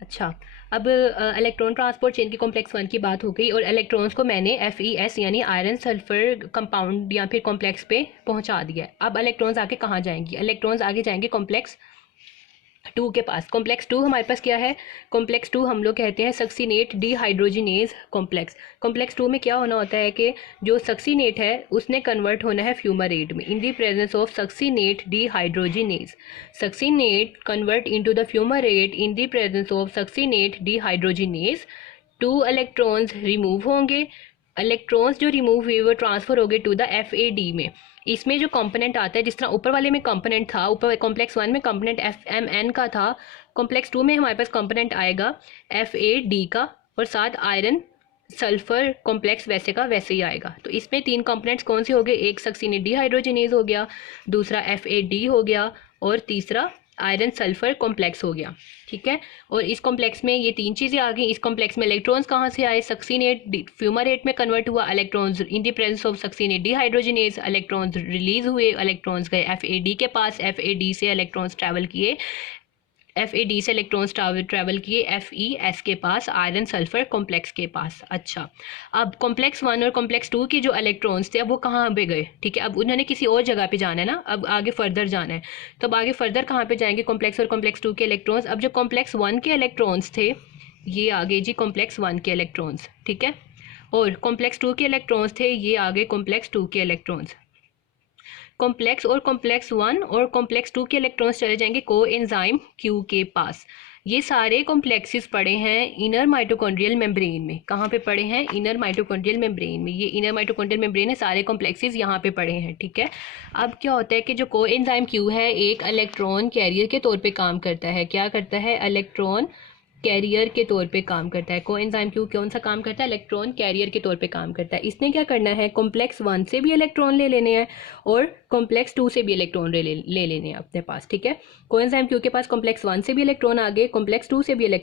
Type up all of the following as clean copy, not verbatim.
अच्छा, अब electron transport chain की कॉम्प्लेक्स वन की बात हो गई और इलेक्ट्रॉन्स को मैंने FeS यानी आयरन सल्फर कंपाउंड या फिर कॉम्प्लेक्स पे पहुंचा दिया है। अब इलेक्ट्रॉन्स आगे कहाँ जाएंगी? इलेक्ट्रॉन्स आगे जाएंगे कॉम्प्लेक्स टू के पास। कॉम्प्लेक्स टू हमारे पास क्या है? कॉम्प्लेक्स टू हम लोग कहते हैं succinate dehydrogenase complex. Complex two में क्या होना होता है कि जो सक्सीनेट है उसने कन्वर्ट होना है फ्यूमारेट में in the presence of succinate dehydrogenase. Succinate convert into the fumarate in the presence of succinate dehydrogenase. Two electrons remove होंगे। इलेक्ट्रॉन्स जो रिमूव हुए वो ट्रांसफर हो गए टू द FAD में। इसमें जो कंपोनेंट आता है, जिस तरह ऊपर वाले में कंपोनेंट था, ऊपर कॉम्प्लेक्स वन में कंपोनेंट FMN का था, कॉम्प्लेक्स टू में हमारे पास कंपोनेंट आएगा FAD का और साथ आयरन सल्फर कॉम्प्लेक्स वैसे का वैसे ही आएगा। तो इसमें तीन कंपोनेंट्स कौन से हो गए? एक सक्सीनेट डिहाइड्रोजिनेज हो गया, दूसरा FAD हो गया और तीसरा आयरन सल्फर कॉम्प्लेक्स हो गया। ठीक है, और इस कॉम्प्लेक्स में ये तीन चीज़ें आ गई। इस कॉम्प्लेक्स में इलेक्ट्रॉन्स कहाँ से आए? सक्सीनेट फ्यूमारेट में कन्वर्ट हुआ, electrons in the presence of succinate dehydrogenase, electrons release हुए, इलेक्ट्रॉन्स गए FAD के पास, FAD से इलेक्ट्रॉन्स ट्रैवल किए, FAD से इलेक्ट्रॉन्स ट्रैवल किए FeS के पास, आयरन सल्फर कॉम्प्लेक्स के पास। अच्छा, अब कॉम्प्लेक्स वन और कॉम्प्लेक्स टू के जो इलेक्ट्रॉन्स थे अब वो कहाँ पे गए? ठीक है, अब उन्होंने किसी और जगह पे जाना है ना, अब आगे फर्दर जाना है। तो अब आगे फर्दर कहाँ पे जाएंगे? कॉम्प्लेक्स और कॉम्प्लेक्स टू के इलेक्ट्रॉन्स। अब जो कॉम्प्लेक्स वन के इलेक्ट्रॉन्स थे ये आगे जी कॉम्प्लेक्स वन के इलेक्ट्रॉन्स। ठीक है, और कॉम्प्लेक्स टू के इलेक्ट्रॉन्स थे ये आगे कॉम्प्लेक्स टू के इलेक्ट्रॉन्स। कॉम्प्लेक्स और कॉम्प्लेक्स वन और कॉम्प्लेक्स टू के इलेक्ट्रॉन्स चले जाएंगे को एंजाइम क्यू के पास। ये सारे कॉम्प्लेक्सेस पड़े हैं इनर माइटोकॉन्ड्रियल मेम्ब्रेन में। कहाँ पे पड़े हैं? इनर माइटोकॉन्ड्रियल मेम्ब्रेन में। ये इनर माइटोकॉन्ड्रियल मेम्ब्रेन है, सारे कॉम्प्लेक्सेस यहाँ पे पड़े हैं। ठीक है, अब क्या होता है कि जो को एंजाइम क्यू है एक इलेक्ट्रॉन कैरियर के तौर पे काम करता है। क्या करता है? इलेक्ट्रॉन कैरियर के तौर पे काम करता है। कोएंजाइम क्यू कौन सा काम करता है? इलेक्ट्रॉन कैरियर के तौर पे काम करता है। इसने क्या करना है? कॉम्प्लेक्स वन से भी इलेक्ट्रॉन ले लेने हैं और कॉम्प्लेक्स टू से भी इलेक्ट्रॉन ले लेने हैं अपने पास। ठीक है, कोएंजाइम क्यू के पास कॉम्प्लेक्स वन से भी इलेक्ट्रॉन आ गए, कॉम्प्लेक्स टू से भी।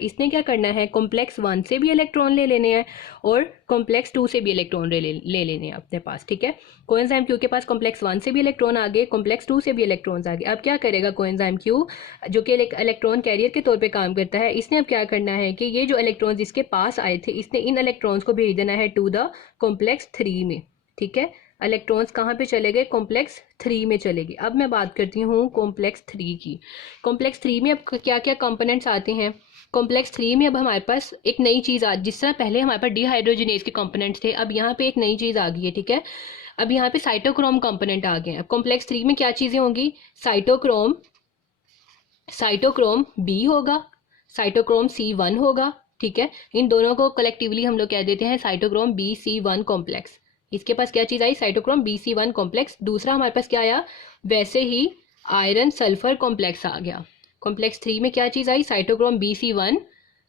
इसने क्या करना है? कॉम्प्लेक्स वन से भी इलेक्ट्रॉन ले लेने हैं और कॉम्प्लेक्स टू से भी इलेक्ट्रॉन ले लेने हैं अपने पास। ठीक है, कोएंजाइम क्यू के पास कॉम्प्लेक्स वन से भी इलेक्ट्रॉन आ गए, कॉम्प्लेक्स टू से भी इलेक्ट्रॉन्स आ गए। अब क्या करेगा कोएंजाइम क्यू, जो कि इलेक्ट्रॉन कैरियर के तौर पे काम करता है, इसने अब क्या करना है कि ये जो इलेक्ट्रॉन्स इसके पास आए थे इसने इन इलेक्ट्रॉन्स को भेज देना है टू द कॉम्प्लेक्स थ्री में। ठीक है, इलेक्ट्रॉन्स कहाँ पे चले गए? कॉम्प्लेक्स थ्री में चले गए। अब मैं बात करती हूँ कॉम्प्लेक्स थ्री की। कॉम्प्लेक्स थ्री में अब क्या क्या कंपोनेंट्स आते हैं? कॉम्प्लेक्स थ्री में अब हमारे पास एक नई चीज़ आ, जिस तरह पहले हमारे पास डिहाइड्रोजिनेज के कंपोनेंट्स थे, अब यहाँ पे एक नई चीज़ आ गई है। ठीक है, अब यहाँ पे साइटोक्रोम कंपोनेंट आ गए हैं। अब कॉम्प्लेक्स थ्री में क्या चीज़ें होंगी? साइटोक्रोम, साइटोक्रोम बी होगा, साइटोक्रोम C1 होगा। ठीक है, इन दोनों को कलेक्टिवली हम लोग कह देते हैं साइटोक्रोम BC1 कॉम्प्लेक्स। इसके पास क्या चीज़ आई? Cytochrome BC1 complex. दूसरा हमारे पास क्या आया? वैसे ही आयरन सल्फर कॉम्प्लेक्स आ गया। कॉम्प्लेक्स थ्री में क्या चीज़ आई? साइटोक्रोम BC1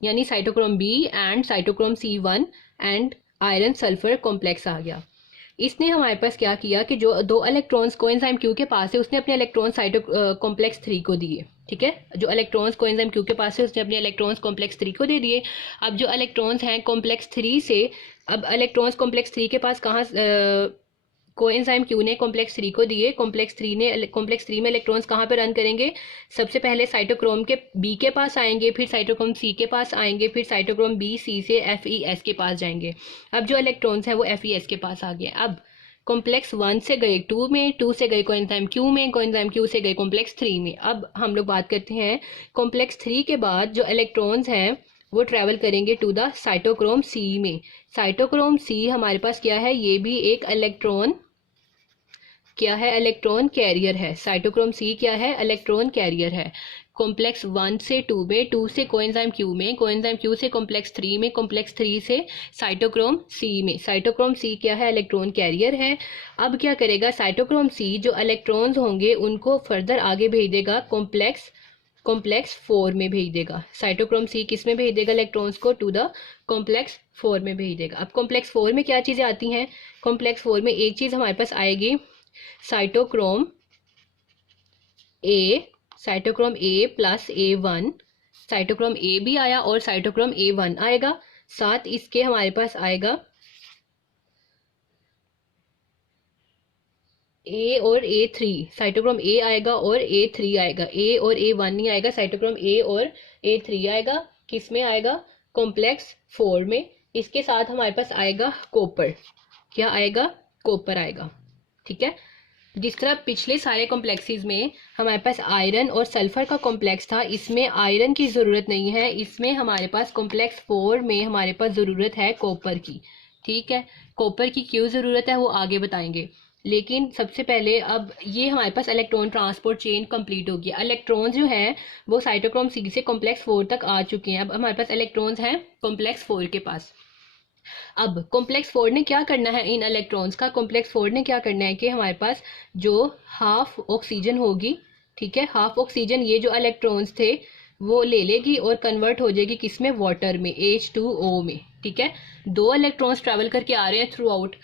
यानी cytochrome B and cytochrome C1 and iron sulphur complex आ गया। इसने हमारे पास क्या किया कि जो दो इलेक्ट्रॉन्स कोएंजाइम क्यू के पास है उसने अपने इलेक्ट्रॉन साइटो कॉम्प्लेक्स थ्री को दिए। ठीक है, जो इलेक्ट्रॉन्स कोएंजाइम क्यू के पास है उसने अपने इलेक्ट्रॉन्स कॉम्प्लेक्स थ्री को दे दिए। अब जो इलेक्ट्रॉन्स हैं कॉम्प्लेक्स थ्री से, अब इलेक्ट्रॉन्स कॉम्प्लेक्स थ्री के पास कहाँ, कोएंजाइम क्यू ने कॉम्प्लेक्स थ्री को दिए, कॉम्प्लेक्स थ्री में इलेक्ट्रॉन्स कहाँ पे रन करेंगे? सबसे पहले साइटोक्रोम के बी के पास आएंगे, फिर साइटोक्रोम सी के पास आएंगे, फिर साइटोक्रोम बी सी से FeS के पास जाएंगे। अब जो इलेक्ट्रॉन्स हैं वो FeS के पास आ गए। अब कॉम्प्लेक्स वन से गए टू में, टू से गए कोएंजाइम क्यू में, कोएंजाइम क्यू से गए कॉम्प्लेक्स थ्री में। अब हम लोग बात करते हैं कॉम्प्लेक्स थ्री के बाद जो इलेक्ट्रॉन्स हैं वो ट्रैवल करेंगे टू द साइटोक्रोम सी में। साइटोक्रोम सी हमारे पास क्या है? ये भी एक इलेक्ट्रॉन, क्या है? इलेक्ट्रॉन कैरियर है। साइटोक्रोम सी क्या है? इलेक्ट्रॉन कैरियर है। कॉम्प्लेक्स वन से टू में, टू से कोएंजाइम क्यू में, कोएंजाइम क्यू से कॉम्प्लेक्स थ्री में, कॉम्प्लेक्स थ्री से साइटोक्रोम सी में। साइटोक्रोम सी क्या है? इलेक्ट्रॉन कैरियर है। अब क्या करेगा साइटोक्रोम सी? जो इलेक्ट्रॉन्स होंगे उनको फर्दर आगे भेज देगा कॉम्प्लेक्स कॉम्प्लेक्स फोर में भेज देगा। साइटोक्रोम सी किस में भेज देगा इलेक्ट्रॉन्स को? टू द कॉम्प्लेक्स फोर में भेज देगा। अब कॉम्प्लेक्स फोर में क्या चीज़ें आती हैं? कॉम्प्लेक्स फोर में एक चीज़ हमारे पास आएगी cytochrome A, cytochrome A+A1, cytochrome A भी आया और साइटोक्रोम A1 आएगा। साथ इसके हमारे पास आएगा ए और A3, साइटोक्रोम ए आएगा और A3 आएगा, ए और A1 नहीं आएगा, साइटोक्रोम ए और A3 आएगा। किस में आएगा? कॉम्प्लेक्स 4 में। इसके साथ हमारे पास आएगा कॉपर। क्या आएगा? कॉपर आएगा। ठीक है। जिस तरह पिछले सारे कॉम्प्लेक्सेस में हमारे पास आयरन और सल्फर का कॉम्प्लेक्स था, इसमें आयरन की ज़रूरत नहीं है, इसमें हमारे पास कॉम्प्लेक्स 4 में हमारे पास ज़रूरत है कॉपर की। ठीक है। कॉपर की क्यों ज़रूरत है वो आगे बताएंगे, लेकिन सबसे पहले अब ये हमारे पास इलेक्ट्रॉन ट्रांसपोर्ट चेन कंप्लीट हो गया। इलेक्ट्रॉन जो है वो साइटोक्रोम सी से कॉम्प्लेक्स 4 तक आ चुके हैं। अब हमारे पास इलेक्ट्रॉन्स हैं कॉम्प्लेक्स 4 के पास। अब कॉम्प्लेक्स 4 ने क्या करना है इन इलेक्ट्रॉन्स का? कॉम्प्लेक्स 4 ने क्या करना है कि हमारे पास जो हाफ ऑक्सीजन होगी, ठीक है, हाफ ऑक्सीजन ये जो इलेक्ट्रॉन्स थे वो ले लेगी और कन्वर्ट हो जाएगी किसमें? वाटर में, H2O में। ठीक है। दो इलेक्ट्रॉन्स ट्रैवल करके आ रहे हैं थ्रू आउट।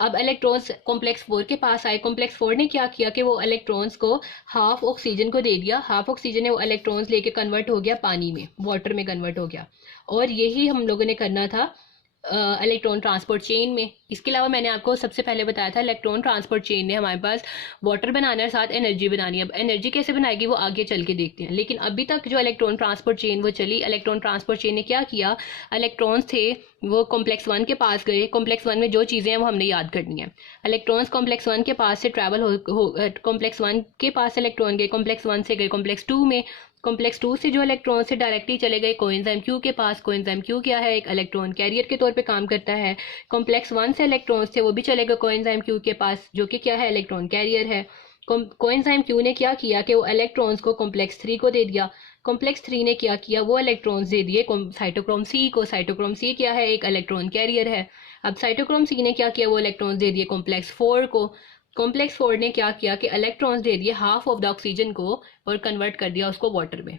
अब इलेक्ट्रॉन्स कॉम्प्लेक्स 4 के पास आए। कॉम्प्लेक्स 4 ने क्या किया कि वो इलेक्ट्रॉन्स को हाफ ऑक्सीजन को दे दिया। हाफ ऑक्सीजन है वो इलेक्ट्रॉन्स लेके कन्वर्ट हो गया पानी में, वाटर में कन्वर्ट हो गया। और यही हम लोगों ने करना था इलेक्ट्रॉन ट्रांसपोर्ट चेन में। इसके अलावा मैंने आपको सबसे पहले बताया था इलेक्ट्रॉन ट्रांसपोर्ट चेन ने हमारे पास वाटर बनाना है, साथ एनर्जी बनानी है। अब एनर्जी कैसे बनाएगी वो आगे चल के देखते हैं, लेकिन अभी तक जो इलेक्ट्रॉन ट्रांसपोर्ट चेन वो चली। इलेक्ट्रॉन ट्रांसपोर्ट चेन ने क्या किया? इलेक्ट्रॉन्स थे वो कॉम्प्लेक्स 1 के पास गए। कॉम्प्लेक्स 1 में जो चीज़ें हैं वो हमने याद करनी है। इलेक्ट्रॉन्स कॉम्प्लेक्स 1 के पास से ट्रैवल हो कॉम्प्लेक्स 1 के पास इलेक्ट्रॉन गए, कॉम्प्लेक्स 1 से गए कॉम्प्लेक्स 2 में। कॉम्प्लेक्स 2 से जो इलेक्ट्रॉन से डायरेक्टली चले गए कोएंजाइम क्यू के पास। कोएंजाइम क्यू क्या है? एक इलेक्ट्रॉन कैरियर के तौर पे काम करता है। कॉम्प्लेक्स 1 से इलेक्ट्रॉन्स थे वो भी चले गए कोएंजाइम क्यू के पास, जो कि क्या है? इलेक्ट्रॉन कैरियर है। कोएंजाइम क्यू ने क्या किया कि वो इलेक्ट्रॉन्स को कॉम्प्लेक्स 3 को दे दिया। कॉम्प्लेक्स 3 ने क्या किया? वो इलेक्ट्रॉन्स दे दिए साइटोक्रोम सी को। साइटोक्रोम सी क्या है? एक इलेक्ट्रॉन कैरियर है। अब साइटोक्रोम सी ने क्या किया? वो इलेक्ट्रॉन्स दे दिए कॉम्प्लेक्स 4 को। कॉम्प्लेक्स 4 ने क्या किया कि इलेक्ट्रॉन्स दे दिए हाफ ऑफ द ऑक्सीजन को और कन्वर्ट कर दिया उसको वाटर में।